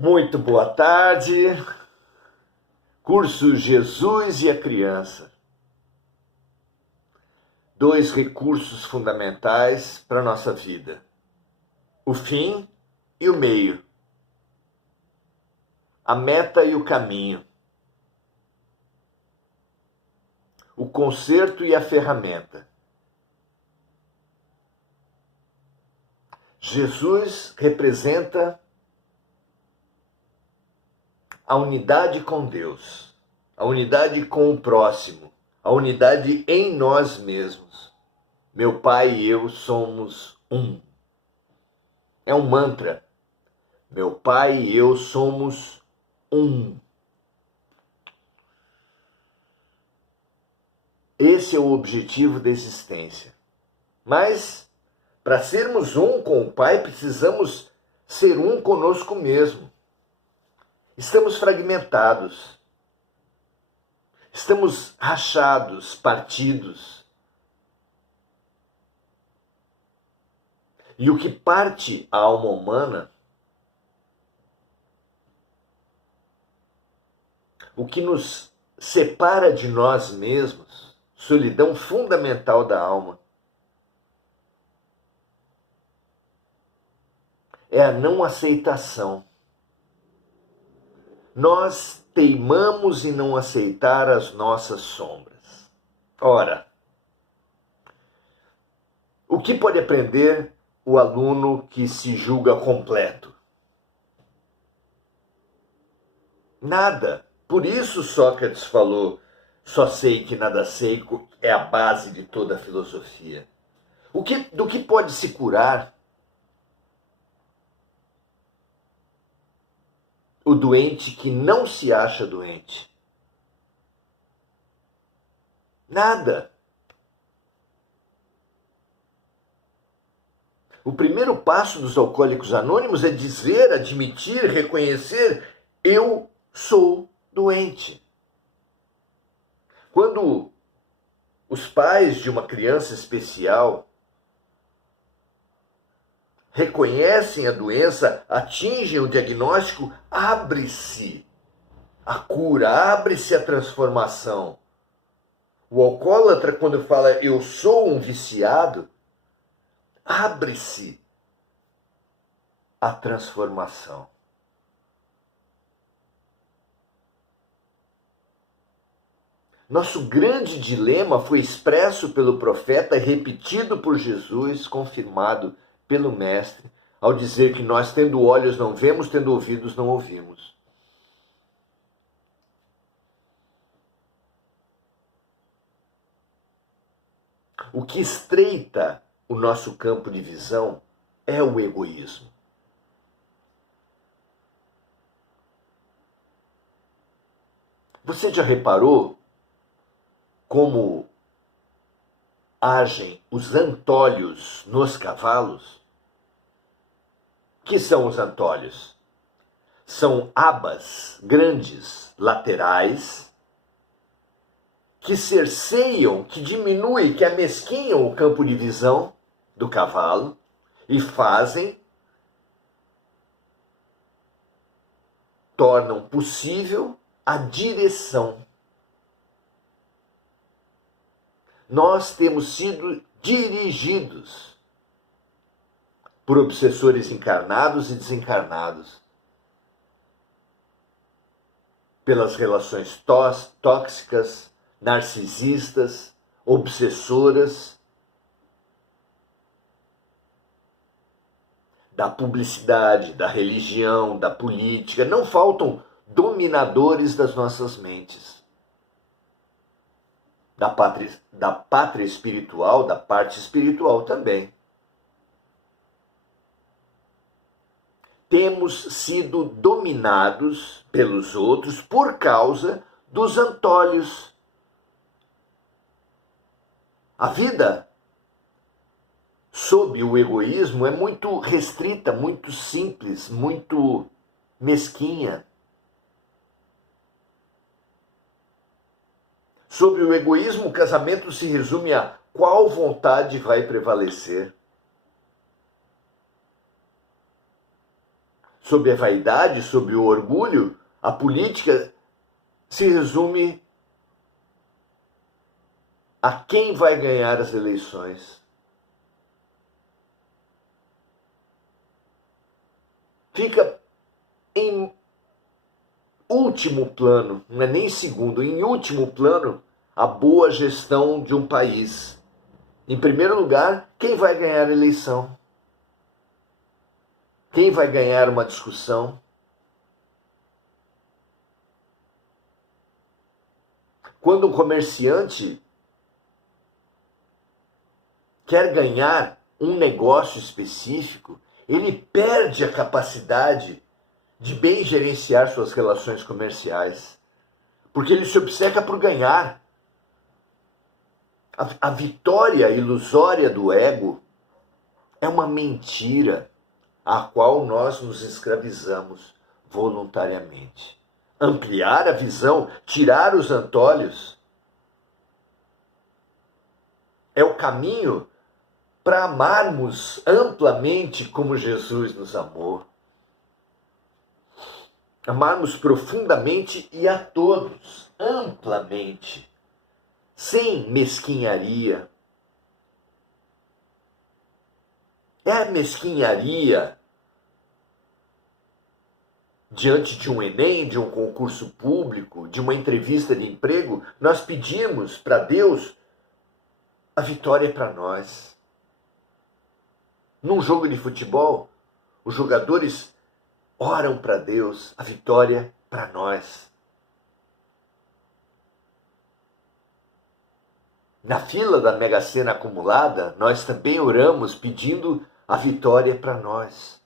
Muito boa tarde, curso Jesus e a Criança. 2 recursos fundamentais para a nossa vida: o fim e o meio, a meta e o caminho, o conserto e a ferramenta. Jesus representa a unidade com Deus, a unidade com o próximo, a unidade em nós mesmos. Meu Pai e eu somos um. É um mantra. Meu Pai e eu somos um. Esse é o objetivo da existência. Mas, para sermos um com o Pai, precisamos ser um conosco mesmo. Estamos fragmentados. Estamos rachados, partidos. E o que parte a alma humana, o que nos separa de nós mesmos, solidão fundamental da alma, é a não aceitação. Nós teimamos em não aceitar as nossas sombras. Ora, o que pode aprender o aluno que se julga completo? Nada. Por isso Sócrates falou: só sei que nada sei, é a base de toda a filosofia. Do que pode se curar o doente que não se acha doente? Nada. O primeiro passo dos Alcoólicos Anônimos é dizer, admitir, reconhecer: eu sou doente. Quando os pais de uma criança especial reconhecem a doença, atingem o diagnóstico, abre-se a cura, abre-se a transformação. O alcoólatra, quando fala eu sou um viciado, abre-se a transformação. Nosso grande dilema foi expresso pelo profeta, repetido por Jesus, confirmado pelo Mestre, ao dizer que nós, tendo olhos, não vemos, tendo ouvidos, não ouvimos. O que estreita o nosso campo de visão é o egoísmo. Você já reparou como agem os antolhos nos cavalos? O que são os antolhos? São abas grandes, laterais, que cerceiam, que diminuem, que amesquinham o campo de visão do cavalo e tornam possível a direção. Nós temos sido dirigidos por obsessores encarnados e desencarnados, pelas relações tóxicas, narcisistas, obsessoras, da publicidade, da religião, da política. Não faltam dominadores das nossas mentes. Da pátria espiritual, da parte espiritual também. Temos sido dominados pelos outros por causa dos antolhos. A vida sob o egoísmo é muito restrita, muito simples, muito mesquinha. Sob o egoísmo, o casamento se resume a qual vontade vai prevalecer. sob a vaidade, sob o orgulho, a política se resume a quem vai ganhar as eleições. Fica em último plano, não é nem segundo, em último plano, a boa gestão de um país. Em primeiro lugar, quem vai ganhar a eleição? Quem vai ganhar uma discussão? Quando um comerciante quer ganhar um negócio específico, ele perde a capacidade de bem gerenciar suas relações comerciais, porque ele se obceca por ganhar. A vitória ilusória do ego é uma mentira à qual nós nos escravizamos voluntariamente. Ampliar a visão, tirar os antolhos, é o caminho para amarmos amplamente como Jesus nos amou. Amarmos profundamente e a todos, amplamente, sem mesquinharia. É mesquinharia diante de um Enem, de um concurso público, de uma entrevista de emprego, nós pedimos para Deus a vitória para nós. Num jogo de futebol, os jogadores oram para Deus a vitória para nós. Na fila da Mega Sena acumulada, nós também oramos pedindo a vitória para nós.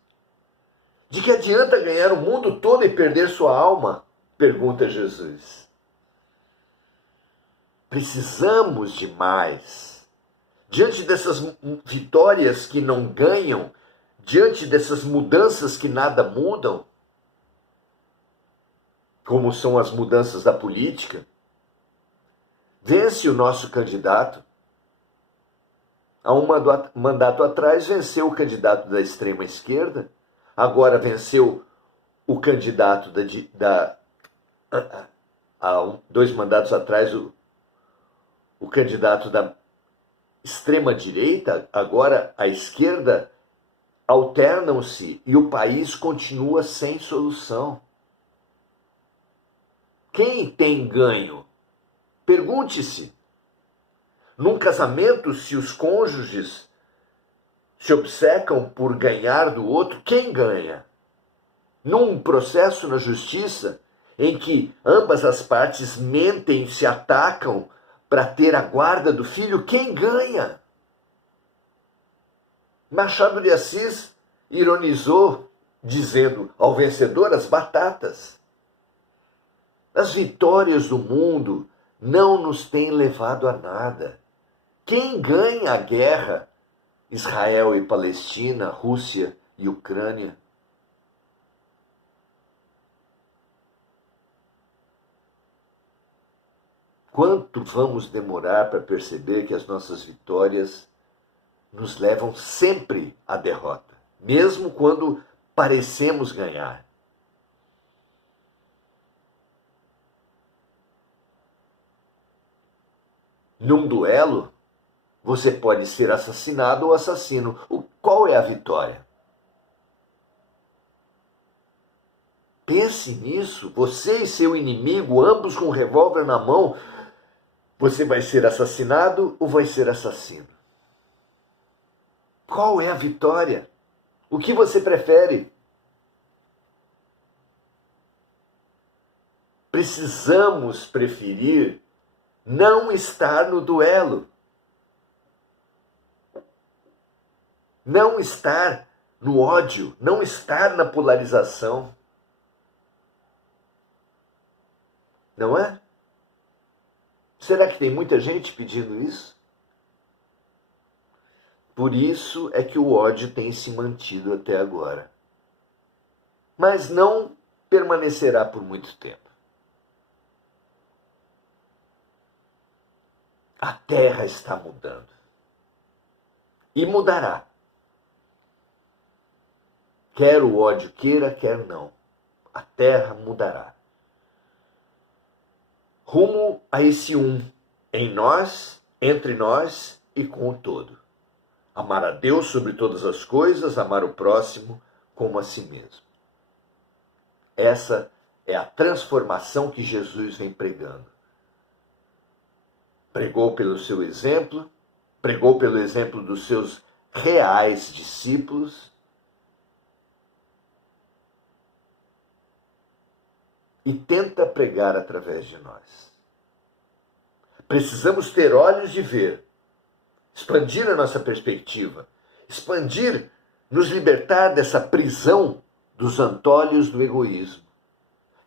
De que adianta ganhar o mundo todo e perder sua alma? Pergunta Jesus. Precisamos de mais. Diante dessas vitórias que não ganham, diante dessas mudanças que nada mudam, como são as mudanças da política, vence o nosso candidato. Há um mandato atrás venceu o candidato da extrema esquerda, agora venceu o candidato há 2 mandatos atrás o candidato da extrema direita, agora a esquerda, alternam-se e o país continua sem solução. Quem tem ganho? Pergunte-se. Num casamento, se os cônjuges se obcecam por ganhar do outro, quem ganha? Num processo na justiça, em que ambas as partes mentem, se atacam para ter a guarda do filho, quem ganha? Machado de Assis ironizou, dizendo ao vencedor as batatas. As vitórias do mundo não nos têm levado a nada. Quem ganha a guerra? Israel e Palestina, Rússia e Ucrânia. Quanto vamos demorar para perceber que as nossas vitórias nos levam sempre à derrota, mesmo quando parecemos ganhar? Num duelo, você pode ser assassinado ou assassino. Qual é a vitória? Pense nisso. Você e seu inimigo, ambos com um revólver na mão, você vai ser assassinado ou vai ser assassino? Qual é a vitória? O que você prefere? Precisamos preferir não estar no duelo. Não estar no ódio, não estar na polarização. Não é? Será que tem muita gente pedindo isso? Por isso é que o ódio tem se mantido até agora. Mas não permanecerá por muito tempo. A Terra está mudando. E mudará. Quer o ódio queira, quer não. A terra mudará. Rumo a esse em nós, entre nós e com o todo. Amar a Deus sobre todas as coisas, amar o próximo como a si mesmo. Essa é a transformação que Jesus vem pregando. Pregou pelo seu exemplo, pregou pelo exemplo dos seus reais discípulos e tenta pregar através de nós. Precisamos ter olhos de ver, expandir a nossa perspectiva, expandir, nos libertar dessa prisão dos antolhos do egoísmo.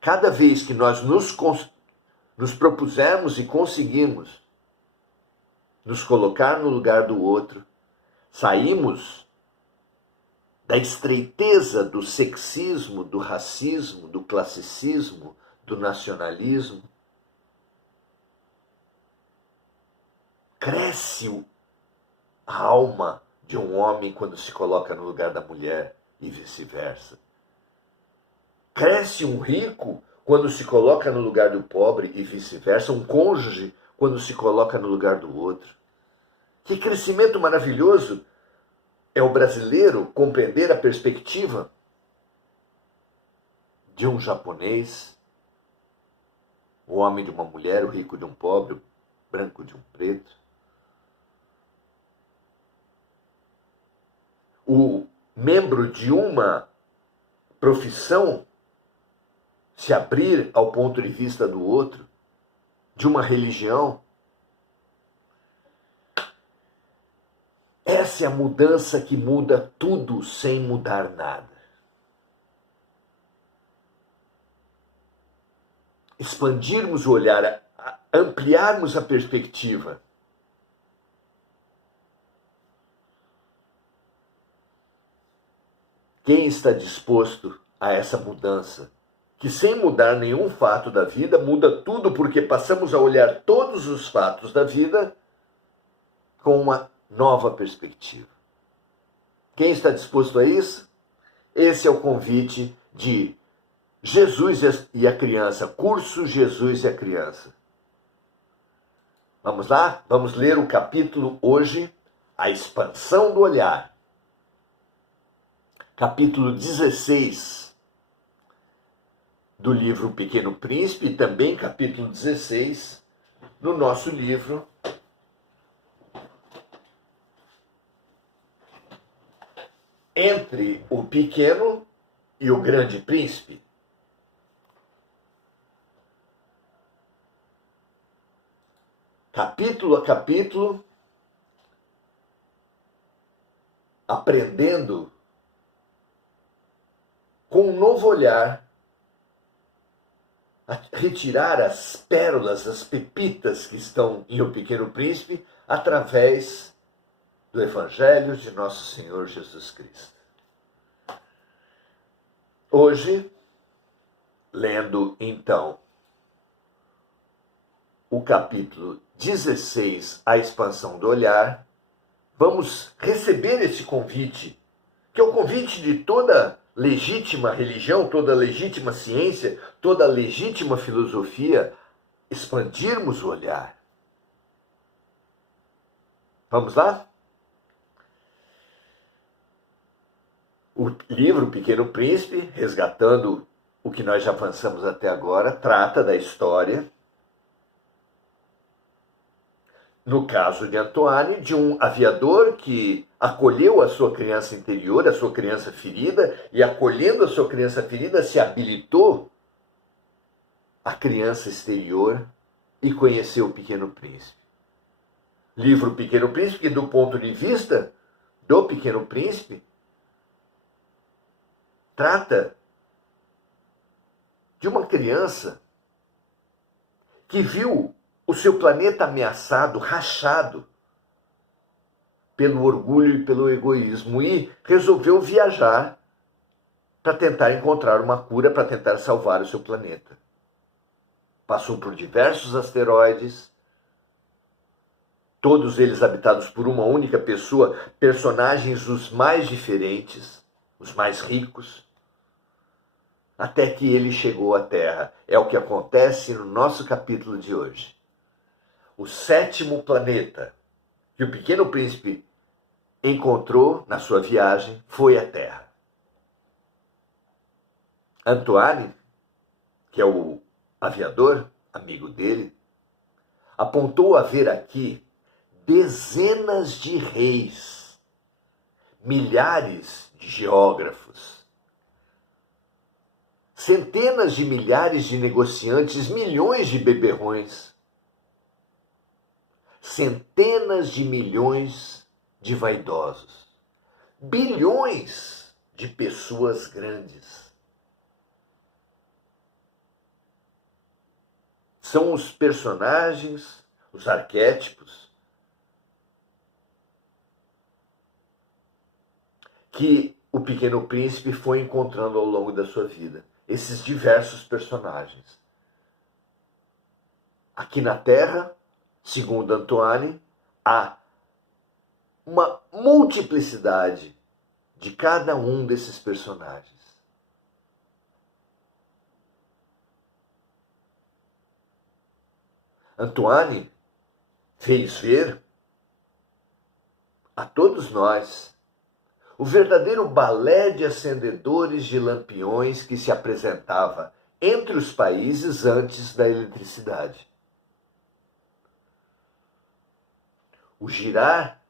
Cada vez que nós nos propusermos e conseguimos nos colocar no lugar do outro, saímos da estreiteza do sexismo, do racismo, do classicismo, do nacionalismo. Cresce a alma de um homem quando se coloca no lugar da mulher e vice-versa. Cresce um rico quando se coloca no lugar do pobre e vice-versa, um cônjuge quando se coloca no lugar do outro. Que crescimento maravilhoso é o brasileiro compreender a perspectiva de um japonês, o homem de uma mulher, o rico de um pobre, o branco de um preto. O membro de uma profissão se abrir ao ponto de vista do outro, de uma religião. Essa é a mudança que muda tudo sem mudar nada. Expandirmos o olhar, ampliarmos a perspectiva. Quem está disposto a essa mudança? Que sem mudar nenhum fato da vida, muda tudo, porque passamos a olhar todos os fatos da vida com uma nova perspectiva. Quem está disposto a isso? Esse é o convite de Jesus e a Criança, curso Jesus e a Criança. Vamos lá? Vamos ler o capítulo hoje, a expansão do olhar. Capítulo 16 do livro Pequeno Príncipe, e também capítulo 16 no nosso livro Entre o Pequeno e o Grande Príncipe. Capítulo a capítulo, aprendendo com um novo olhar a retirar as pérolas, as pepitas que estão em O Pequeno Príncipe através do Evangelho de Nosso Senhor Jesus Cristo. Hoje, lendo então o capítulo 16, a expansão do olhar, vamos receber esse convite, que é o convite de toda legítima religião, toda legítima ciência, toda legítima filosofia, expandirmos o olhar. Vamos lá? O livro Pequeno Príncipe, resgatando o que nós já avançamos até agora, trata da história, no caso de Antoine, de um aviador que acolheu a sua criança interior, a sua criança ferida, e acolhendo a sua criança ferida, se habilitou a criança exterior e conheceu o Pequeno Príncipe. Livro Pequeno Príncipe, que do ponto de vista do Pequeno Príncipe, trata de uma criança que viu o seu planeta ameaçado, rachado pelo orgulho e pelo egoísmo, e resolveu viajar para tentar encontrar uma cura, para tentar salvar o seu planeta. Passou por diversos asteroides, todos eles habitados por uma única pessoa, personagens os mais diferentes, os mais ricos, até que ele chegou à Terra. É o que acontece no nosso capítulo de hoje. O sétimo planeta que o Pequeno Príncipe encontrou na sua viagem foi a Terra. Antoine, que é o aviador, amigo dele, apontou haver aqui dezenas de reis, milhares de geógrafos, centenas de milhares de negociantes, milhões de beberrões, centenas de milhões de vaidosos, bilhões de pessoas grandes. São os personagens, os arquétipos, que o Pequeno Príncipe foi encontrando ao longo da sua vida. Esses diversos personagens. Aqui na Terra, segundo Antoine, há uma multiplicidade de cada um desses personagens. Antoine fez ver a todos nós o verdadeiro balé de acendedores de lampiões que se apresentava entre os países antes da eletricidade. O girar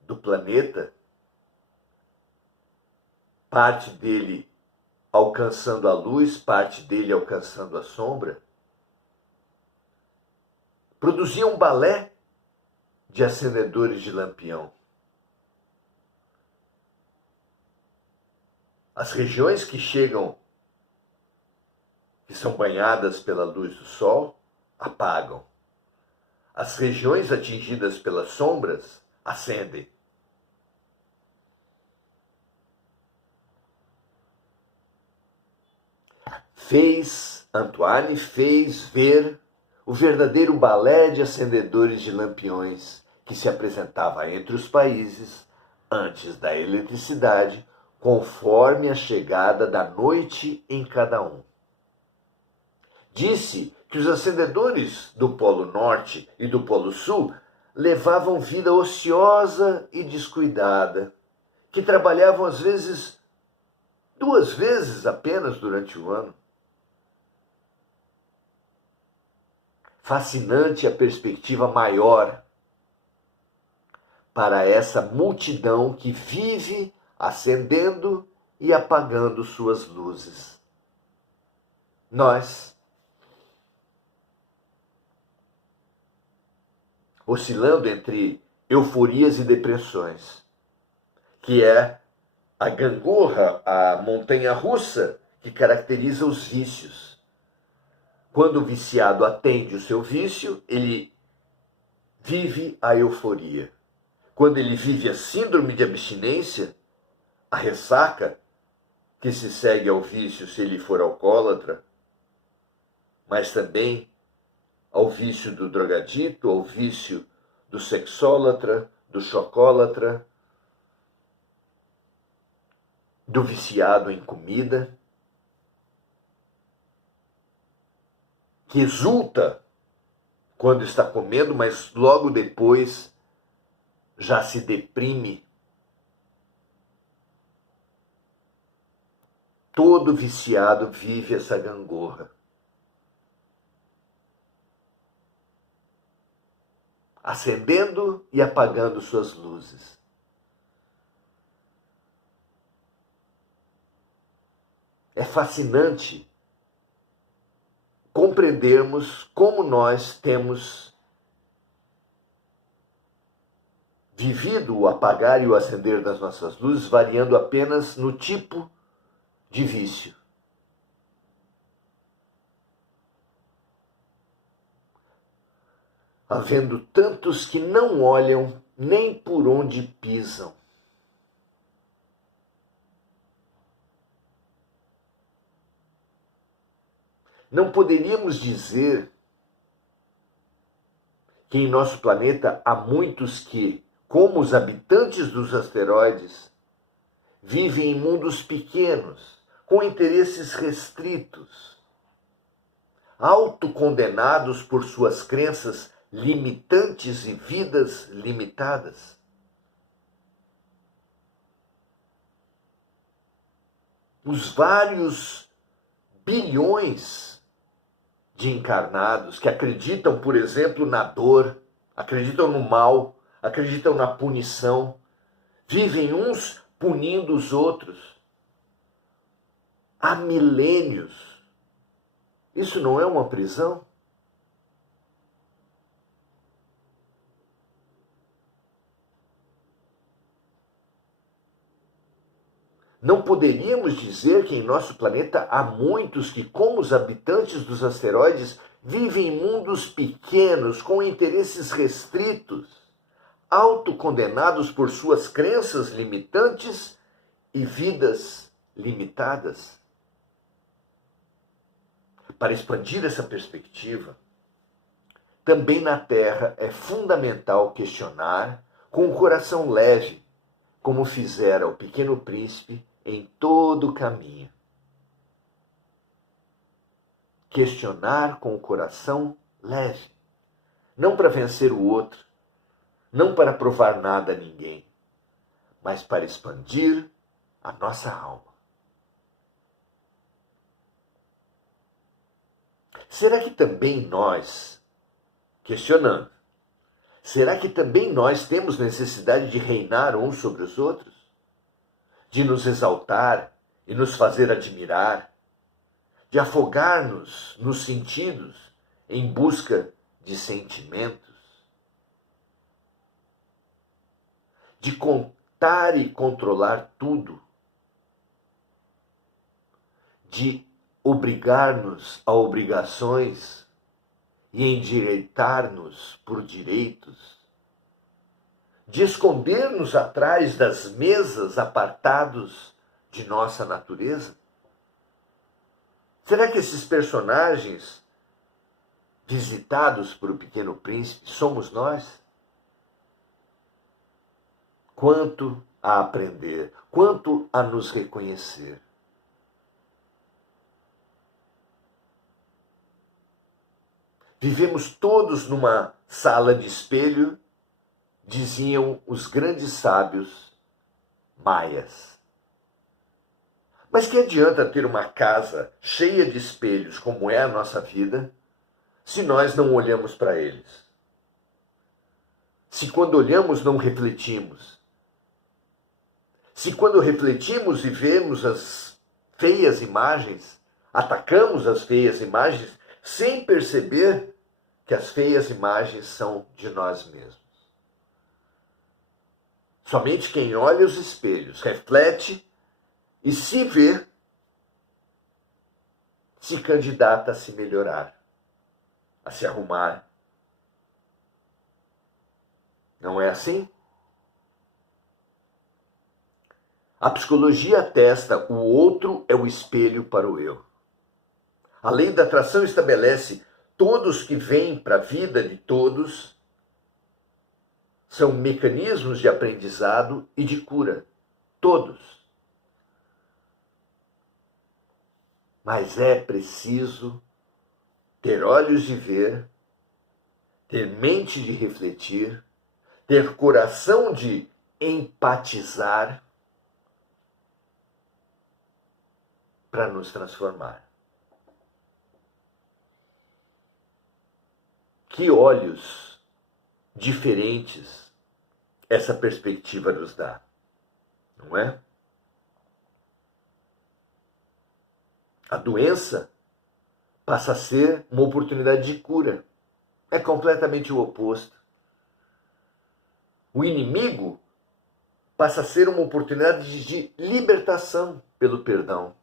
do planeta, parte dele alcançando a luz, parte dele alcançando a sombra, produzia um balé de acendedores de lampião. As regiões que são banhadas pela luz do sol, apagam. As regiões atingidas pelas sombras, acendem. Antoine fez ver o verdadeiro balé de acendedores de lampiões que se apresentava entre os países antes da eletricidade, conforme a chegada da noite em cada um. Disse que os acendedores do Polo Norte e do Polo Sul levavam vida ociosa e descuidada, que trabalhavam às vezes 2 vezes apenas durante o ano. Fascinante a perspectiva maior para essa multidão que vive acendendo e apagando suas luzes. Nós, oscilando entre euforias e depressões, que é a gangorra, a montanha-russa que caracteriza os vícios. Quando o viciado atende o seu vício, ele vive a euforia. Quando ele vive a síndrome de abstinência, a ressaca que se segue ao vício se ele for alcoólatra, mas também ao vício do drogadito, ao vício do sexólatra, do chocólatra, do viciado em comida, que exulta quando está comendo, mas logo depois já se deprime. Todo viciado vive essa gangorra. Acendendo e apagando suas luzes. É fascinante compreendermos como nós temos vivido o apagar e o acender das nossas luzes, variando apenas no tipo de vício. Havendo tantos que não olham nem por onde pisam. Não poderíamos dizer que em nosso planeta há muitos que, como os habitantes dos asteroides, vivem em mundos pequenos, com interesses restritos, autocondenados por suas crenças limitantes e vidas limitadas. Os vários bilhões de encarnados que acreditam, por exemplo, na dor, acreditam no mal, acreditam na punição, vivem uns punindo os outros há milênios. Isso não é uma prisão? Não poderíamos dizer que em nosso planeta há muitos que, como os habitantes dos asteroides, vivem em mundos pequenos, com interesses restritos, autocondenados por suas crenças limitantes e vidas limitadas? Para expandir essa perspectiva, também na Terra é fundamental questionar com o coração leve, como fizera o Pequeno Príncipe em todo o caminho. Questionar com o coração leve, não para vencer o outro, não para provar nada a ninguém, mas para expandir a nossa alma. Será que também nós, questionando, será que também nós temos necessidade de reinar uns sobre os outros? De nos exaltar e nos fazer admirar? De afogar-nos nos sentidos em busca de sentimentos? De contar e controlar tudo? De obrigar-nos a obrigações e endireitar-nos por direitos? De esconder-nos atrás das mesas apartados de nossa natureza? Será que esses personagens visitados por o Pequeno Príncipe somos nós? Quanto a aprender, quanto a nos reconhecer. Vivemos todos numa sala de espelho, diziam os grandes sábios maias. Mas que adianta ter uma casa cheia de espelhos, como é a nossa vida, se nós não olhamos para eles? Se quando olhamos não refletimos? Se quando refletimos e vemos as feias imagens, atacamos as feias imagens sem perceber que as feias imagens são de nós mesmos? Somente quem olha os espelhos, reflete e se vê, se candidata a se melhorar, a se arrumar. Não é assim? A psicologia atesta: o outro é o espelho para o eu. A lei da atração estabelece: todos que vêm para a vida de todos são mecanismos de aprendizado e de cura. Todos. Mas é preciso ter olhos de ver, ter mente de refletir, ter coração de empatizar para nos transformar. Que olhos diferentes essa perspectiva nos dá, não é? A doença passa a ser uma oportunidade de cura. É completamente o oposto. O inimigo passa a ser uma oportunidade de libertação pelo perdão.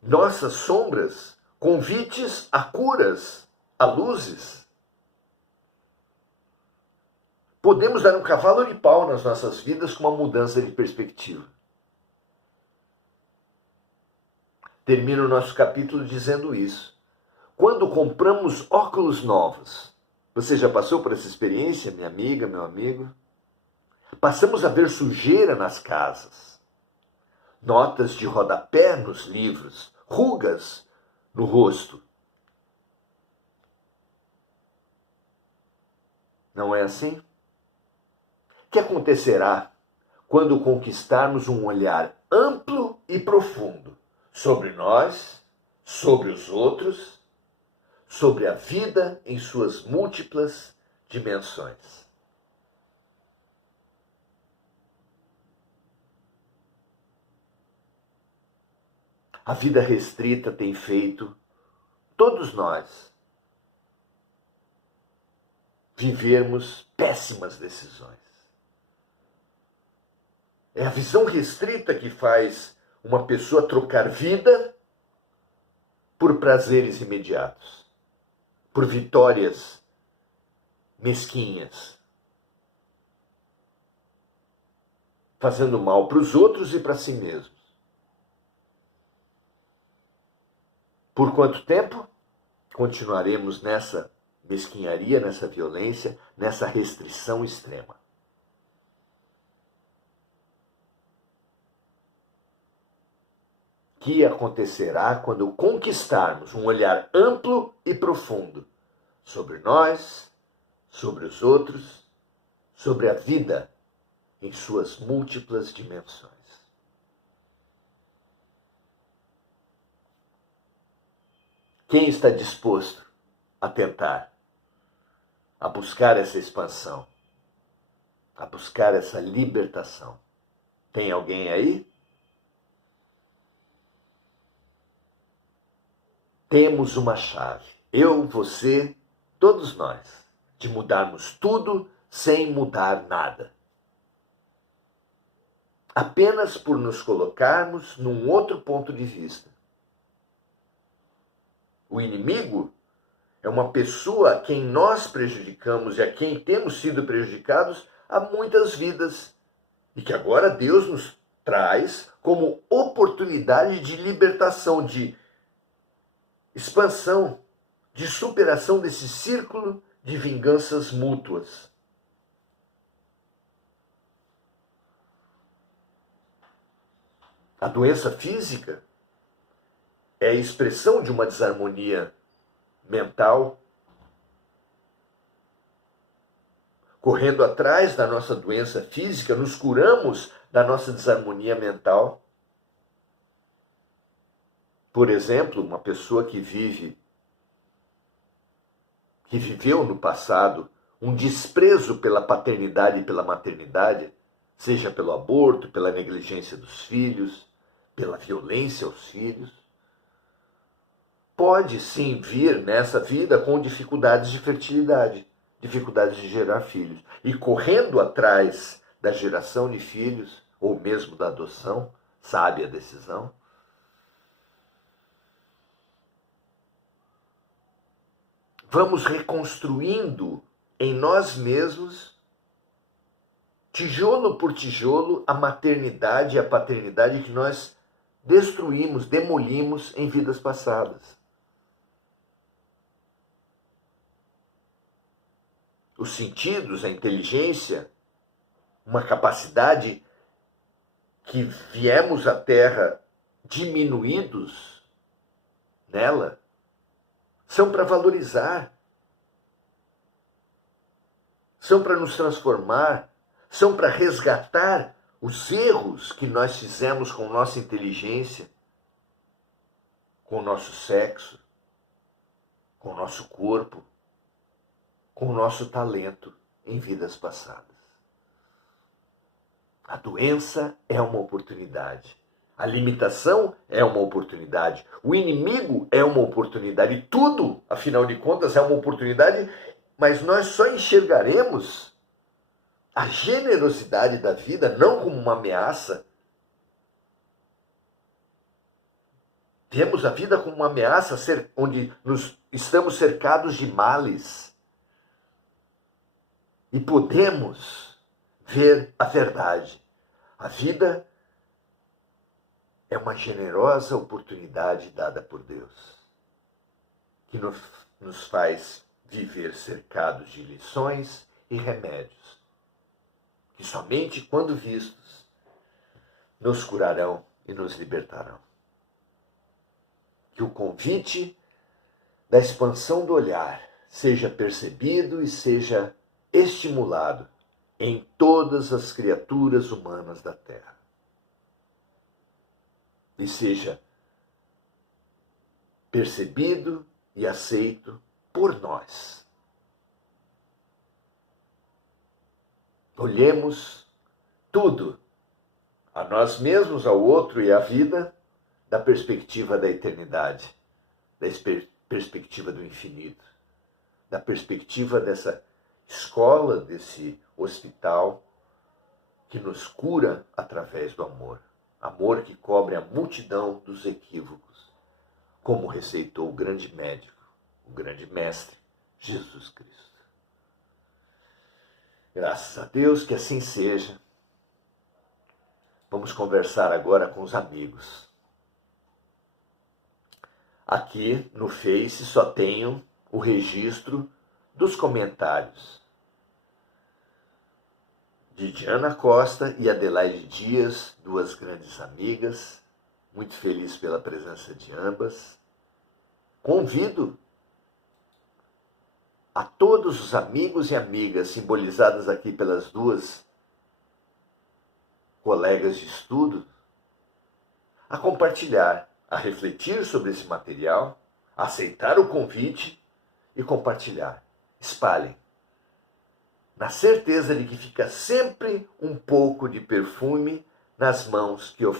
Nossas sombras, convites a curas, a luzes. Podemos dar um cavalo de pau nas nossas vidas com uma mudança de perspectiva. Termino o nosso capítulo dizendo isso. Quando compramos óculos novos, Você já passou por essa experiência, minha amiga, meu amigo? Passamos a ver sujeira nas casas, notas de rodapé nos livros, rugas no rosto. Não é assim? O que acontecerá quando conquistarmos um olhar amplo e profundo sobre nós, sobre os outros, sobre a vida em suas múltiplas dimensões? A vida restrita tem feito todos nós vivermos péssimas decisões. É a visão restrita que faz uma pessoa trocar vida por prazeres imediatos, por vitórias mesquinhas, fazendo mal para os outros e para si mesmos. Por quanto tempo continuaremos nessa mesquinharia, nessa violência, nessa restrição extrema? O que acontecerá quando conquistarmos um olhar amplo e profundo sobre nós, sobre os outros, sobre a vida em suas múltiplas dimensões? Quem está disposto a tentar, a buscar essa expansão, a buscar essa libertação? Tem alguém aí? Temos uma chave, eu, você, todos nós, de mudarmos tudo sem mudar nada. Apenas por nos colocarmos num outro ponto de vista. O inimigo é uma pessoa a quem nós prejudicamos e a quem temos sido prejudicados há muitas vidas. E que agora Deus nos traz como oportunidade de libertação, de expansão, de superação desse círculo de vinganças mútuas. A doença física é a expressão de uma desarmonia mental, correndo atrás da nossa doença física, nos curamos da nossa desarmonia mental. Por exemplo, uma pessoa que viveu no passado um desprezo pela paternidade e pela maternidade, seja pelo aborto, pela negligência dos filhos, pela violência aos filhos, pode sim vir nessa vida com dificuldades de fertilidade, dificuldades de gerar filhos. E correndo atrás da geração de filhos, ou mesmo da adoção, sabe a decisão, vamos reconstruindo em nós mesmos, tijolo por tijolo, a maternidade e a paternidade que nós destruímos, demolimos em vidas passadas. Os sentidos, a inteligência, uma capacidade que viemos à Terra diminuídos nela, são para valorizar, são para nos transformar, são para resgatar os erros que nós fizemos com nossa inteligência, com o nosso sexo, com o nosso corpo, com o nosso talento em vidas passadas. A doença é uma oportunidade. A limitação é uma oportunidade. O inimigo é uma oportunidade. Tudo, afinal de contas, é uma oportunidade, mas nós só enxergaremos a generosidade da vida não como uma ameaça. Temos a vida como uma ameaça, onde estamos cercados de males. E podemos ver a verdade. A vida é uma generosa oportunidade dada por Deus, que nos faz viver cercados de lições e remédios, que somente quando vistos nos curarão e nos libertarão. Que o convite da expansão do olhar seja percebido e seja estimulado em todas as criaturas humanas da Terra. E seja percebido e aceito por nós. Olhemos tudo, a nós mesmos, ao outro e à vida, da perspectiva da eternidade, da perspectiva do infinito, da perspectiva dessa escola, desse hospital que nos cura através do amor. Amor que cobre a multidão dos equívocos, como receitou o grande médico, o grande mestre, Jesus Cristo. Graças a Deus, que assim seja. Vamos conversar agora com os amigos. Aqui no Face só tenho o registro dos comentários de Diana Costa e Adelaide Dias, duas grandes amigas. Muito feliz pela presença de ambas. Convido a todos os amigos e amigas, simbolizadas aqui pelas duas colegas de estudo, a compartilhar, a refletir sobre esse material, a aceitar o convite e compartilhar. Espalhem, na certeza de que fica sempre um pouco de perfume nas mãos que oferecem.